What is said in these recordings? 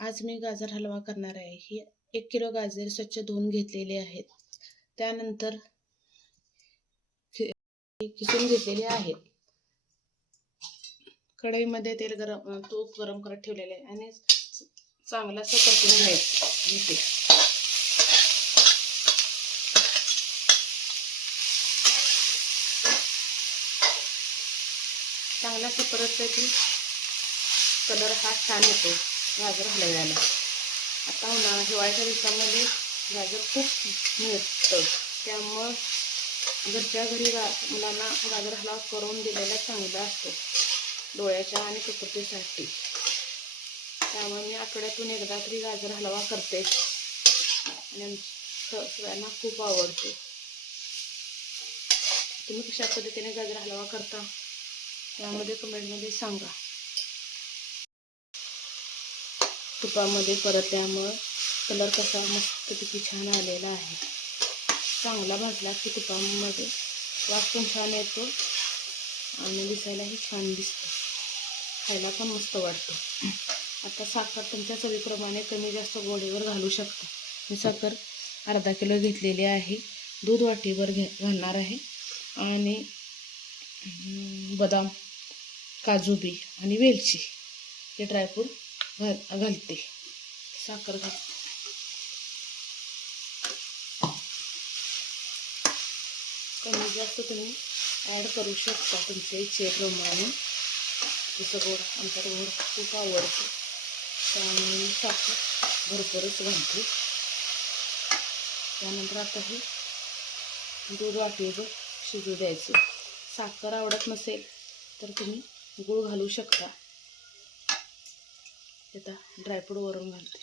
आज मी गाजर हलवा करणार आहे. ही 1 किलो गाजर स्वच्छ धुवून घेतलेले आहेत. त्यानंतर किसून घेतलेले आहेत. कढईमध्ये तूप गरम करत ठेवलेले आहे आणि चांगलं असं परतून घ्यायचं. चांगला असं परतलं की कलर हा छान येतो गाजर हलव्याला. आता हिवाळ्याच्या दिवसामध्ये गाजर खूप मिळतं, त्यामुळं घरच्या घरी मुलांना गाजर हलवा करून दिलेला चांगला असतो डोळ्याच्या आणि प्रकृतीसाठी. त्यामुळे मी आठवड्यातून एकदा तरी गाजर हलवा करते आणि सगळ्यांना खूप आवडते. तुम्ही कशा पद्धतीने गाजर हलवा करता त्यामध्ये कमेंटमध्ये सांगा. तुपामध्ये परतल्यामुळं कलर कसा मस्तपैकी छान आलेला आहे. चांगला भाजला की तुपामध्ये वास पण छान येतो आणि दिसायलाही छान दिसतं, खायला पण मस्त वाटतं. आता साखर तुमच्या चवीप्रमाणे कमी जास्त गोडीवर घालू शकता. मी साखर अर्धा किलो घेतलेली आहे. दूध वाटीवर घालणार आहे आणि बदाम, काजू बी आणि वेलची हे ड्रायफ्रूट घालते. साखर घालते. कमी जास्त तुम्ही ॲड करू शकता तुमच्या इच्छेप्रमाणे. जसं गोड, आमच्यात गोड खूप आवडतं त्यामुळे मी साखर भरपूरच घालते. त्यानंतर आता हे दूध वाटीवर शिजू द्यायचे. साखर आवडत नसेल तर तुम्ही गूळ घालू शकता. आता ड्रायफ्रूट वरून घालते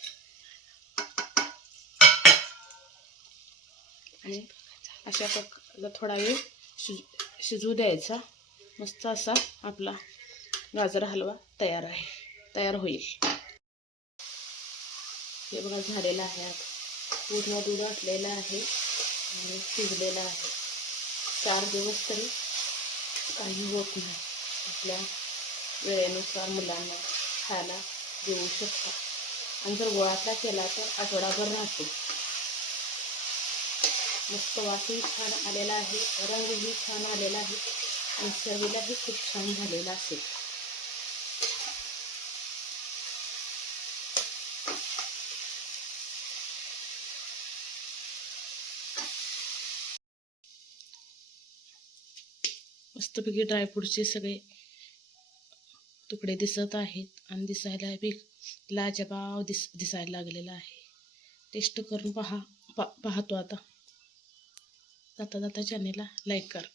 आणि अशा प्रकारे थोडा वेळ शिजू द्यायचा. मस्त असा आपला गाजर हलवा तयार होईल. हे बघा झालेलं आहे. आता पूर्ण दूध आटलेलं आहे आणि शिजलेलं आहे. 4 दिवस तरी काही होत नाही. आपल्या वेळेनुसार मुलांना खायला देऊ शकता आणि जर गुळातला केला तर आठवडाभर राहतो. मस्त वासही छान आलेला आहे, रंगही छान आलेला आहे आणि चवीलाही खूप छान झालेला असेल. मस्तपैकी ड्रायफ्रूटचे सगळे तुकडे दिसत आहेत आणि दिसायला बी लाजवाब दिसायला लागलेला आहे. टेस्ट करून पाहतो आता. जाता चॅनेलला लाईक करा.